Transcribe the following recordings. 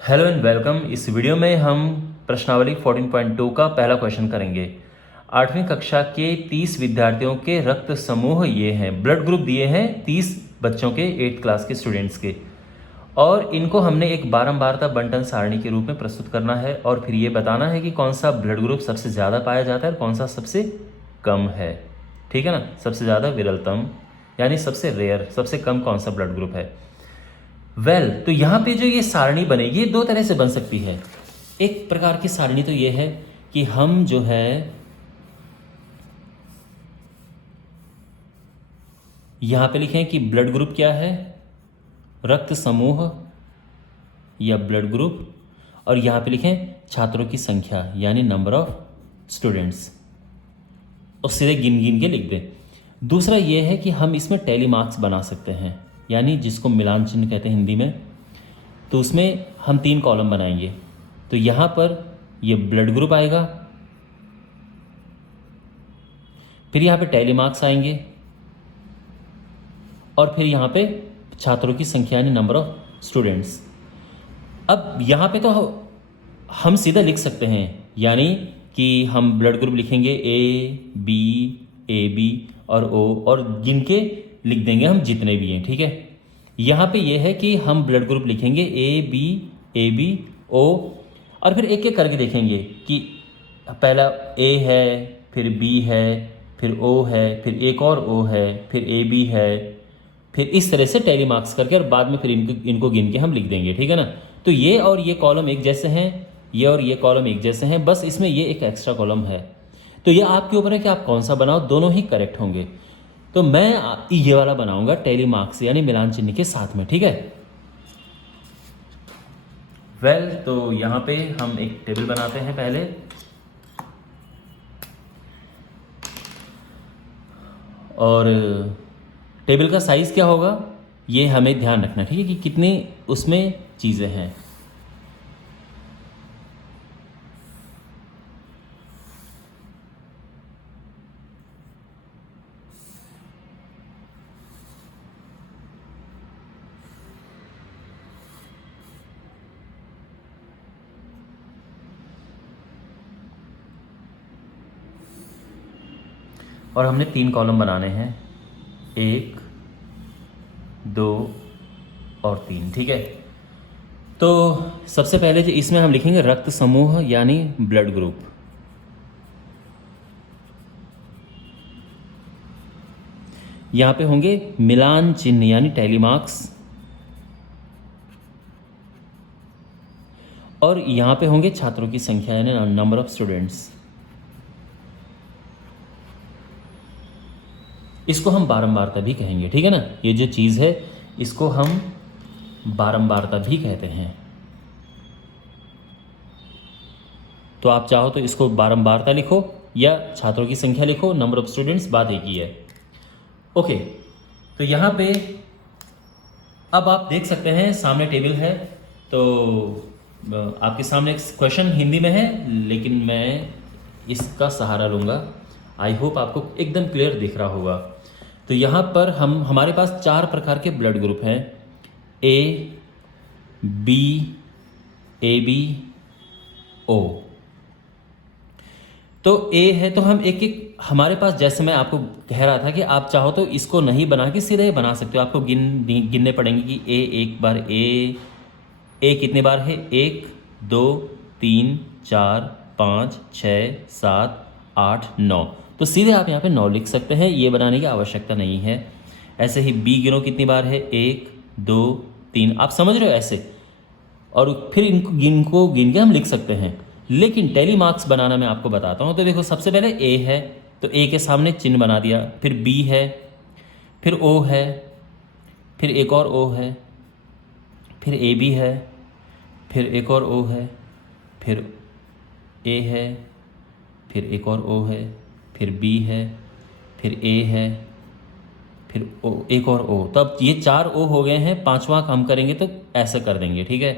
Hello and welcome. इस video में हम प्रश्नावली 14.2 का पहला क्वेश्चन करेंगे। 8वीं कक्षा के 30 विद्यार्थियों के रक्त समूह ये हैं, ब्लड ग्रुप दिए हैं 30 बच्चों के 8th क्लास के स्टूडेंट्स के, और इनको हमने एक बारंबारता बंटन सारणी के रूप में प्रस्तुत करना है और फिर ये बताना है कि कौन सा ब्लड ग्रुप सबसे ज़्यादा पाया जाता है और कौन सा सबसे कम है। ठीक है ना, सबसे ज़्यादा विरलतम यानी सबसे रेयर, सबसे कम कौन सा ब्लड ग्रुप है। तो यहाँ पे जो ये सारणी बनेगी ये दो तरह से बन सकती है। एक प्रकार की सारणी तो ये है कि हम जो है यहाँ पे लिखें कि ब्लड ग्रुप क्या है, रक्त समूह या ब्लड ग्रुप, और यहाँ पे लिखें छात्रों की संख्या यानी नंबर ऑफ स्टूडेंट्स, और सीधे गिन गिन के लिख दें। दूसरा ये है कि हम इसमें टैली मार्क्स बना सकते हैं, यानी जिसको मिलान चिन्ह कहते हैं हिंदी में। तो उसमें हम 3 कॉलम बनाएंगे। तो यहाँ पर ये ब्लड ग्रुप आएगा, फिर यहाँ पे टैली मार्क्स आएंगे, और फिर यहाँ पे छात्रों की संख्या यानी नंबर ऑफ स्टूडेंट्स। अब यहाँ पे तो हम सीधा लिख सकते हैं, यानी कि हम ब्लड ग्रुप लिखेंगे ए बी और ओ, और गिन के लिख देंगे हम जितने भी हैं। ठीक है, यहाँ पे ये है कि हम ब्लड ग्रुप लिखेंगे ए बी ओ, और फिर एक एक करके देखेंगे कि पहला ए है, फिर बी है, फिर ओ है, फिर एक और ओ है, फिर ए बी है, फिर इस तरह से टैली मार्क्स करके, और बाद में फिर इनको गिन के हम लिख देंगे। ठीक है ना, तो ये और ये कॉलम एक जैसे हैं, ये और ये कॉलम एक जैसे हैं, बस इसमें ये एक एक्स्ट्रा कॉलम है। तो ये आपके ऊपर है कि आप कौन सा बनाओ, दोनों ही करेक्ट होंगे। तो मैं ये वाला बनाऊंगा टैली मार्क्स यानी मिलान चिन्ह के साथ में। ठीक है, तो यहाँ पे हम एक टेबल बनाते हैं पहले, और टेबल का साइज़ क्या होगा ये हमें ध्यान रखना। ठीक है, कि कितनी उसमें चीज़ें हैं। और हमने 3 कॉलम बनाने हैं, 1 2 और 3। ठीक है, तो सबसे पहले जो इसमें हम लिखेंगे रक्त समूह यानी ब्लड ग्रुप। यहाँ पे होंगे मिलान चिन्ह यानी टैली मार्क्स, और यहाँ पे होंगे छात्रों की संख्या यानी नंबर ऑफ स्टूडेंट्स। इसको हम बारंबारता भी कहेंगे। ठीक है ना, ये जो चीज़ है इसको हम बारंबारता भी कहते हैं। तो आप चाहो तो इसको बारंबारता लिखो या छात्रों की संख्या लिखो, नंबर ऑफ स्टूडेंट्स बात एक ही है। ओके, तो यहाँ पे अब आप देख सकते हैं सामने टेबल है। तो आपके सामने एक क्वेश्चन हिंदी में है, लेकिन मैं इसका सहारा लूँगा। आई होप आपको एकदम क्लियर दिख रहा होगा। तो यहाँ पर हमारे पास 4 प्रकार के ब्लड ग्रुप हैं, ए बी ओ। तो ए है तो हम एक एक, हमारे पास जैसे मैं आपको कह रहा था कि आप चाहो तो इसको नहीं बना के सीधे बना सकते हो। आपको गिनने पड़ेंगे कि एक बार ए कितने बार है, 1 2 3 4 5 6 7 8 9। तो सीधे आप यहाँ पे 9 लिख सकते हैं, ये बनाने की आवश्यकता नहीं है। ऐसे ही बी गिनो कितनी बार है, 1 2 3, आप समझ रहे हो ऐसे, और फिर इनको गिन के हम लिख सकते हैं। लेकिन टैली मार्क्स बनाना मैं आपको बताता हूँ। तो देखो, सबसे पहले ए है तो ए के सामने चिन्ह बना दिया, फिर बी है, फिर ओ है, फिर एक और ओ है, फिर ए बी है, फिर एक और ओ है, फिर ए है, फिर एक और ओ है, फिर बी है, फिर ए है, फिर ओ, एक और ओ। तो अब ये 4 ओ हो गए हैं, 5वां हम करेंगे तो ऐसे कर देंगे। ठीक है,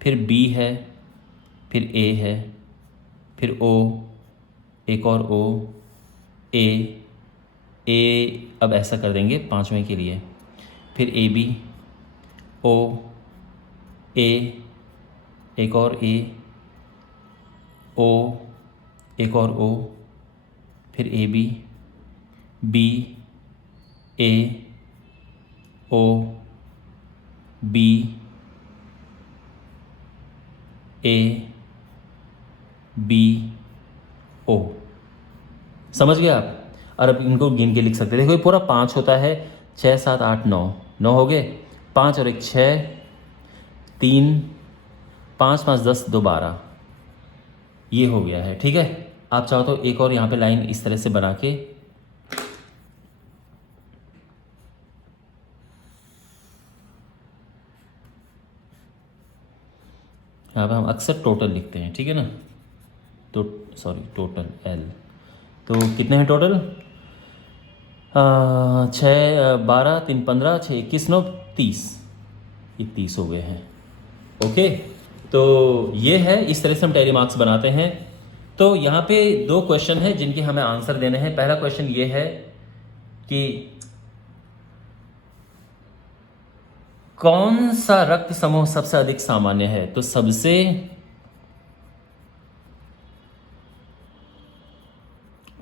फिर बी है, फिर ए है, फिर ओ, एक और ओ, ए अब ऐसा कर देंगे 5वें के लिए, फिर ए बी ओ ए एक और ए, ओ, एक और ओ, फिर A B, B, A, O, B, A, B, O. समझ गए आप? और अब इनको गिन के लिख सकते हैं। देखो ये पूरा 5 होता है, 6 7 8 9, 9 हो गए, 5 और 1 6, 3 5 5 10 2 12, ये हो गया है। ठीक है, आप चाहो तो एक और यहाँ पे लाइन इस तरह से बना के यहाँ पे हम अक्सर टोटल लिखते हैं, ठीक है ना, तो सॉरी टोटल एल, तो कितने हैं टोटल? 6 12 3 15 6 21 9 30, ये 30 हो गए हैं। ओके, तो ये है, इस तरह से हम टैली मार्क्स बनाते हैं। तो यहाँ पे 2 क्वेश्चन हैं जिनके हमें आंसर देने हैं। पहला क्वेश्चन ये है कि कौन सा रक्त समूह सबसे अधिक सामान्य है? तो सबसे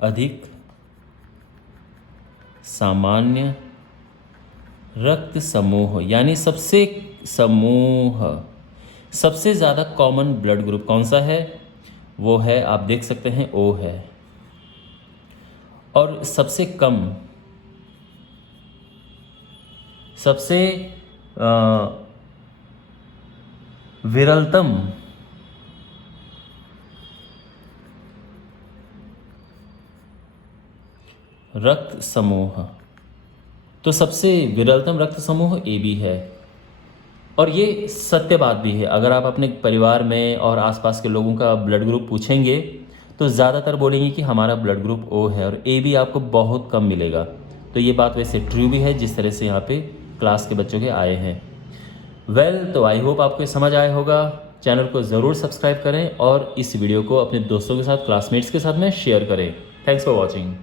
अधिक सामान्य रक्त समूह, यानी सबसे ज़्यादा कॉमन ब्लड ग्रुप कौन सा है? वो है, आप देख सकते हैं, ओ है। और सबसे कम, सबसे विरलतम रक्त समूह, तो सबसे विरलतम रक्त समूह ए बी है। और ये सत्य बात भी है, अगर आप अपने परिवार में और आसपास के लोगों का ब्लड ग्रुप पूछेंगे तो ज़्यादातर बोलेंगे कि हमारा ब्लड ग्रुप ओ है, और ए बी आपको बहुत कम मिलेगा। तो ये बात वैसे ट्रू भी है, जिस तरह से यहाँ पे क्लास के बच्चों के आए हैं। तो आई होप आपको समझ आया होगा। चैनल को ज़रूर सब्सक्राइब करें और इस वीडियो को अपने दोस्तों के साथ, क्लासमेट्स के साथ में शेयर करें। Thanks for watching.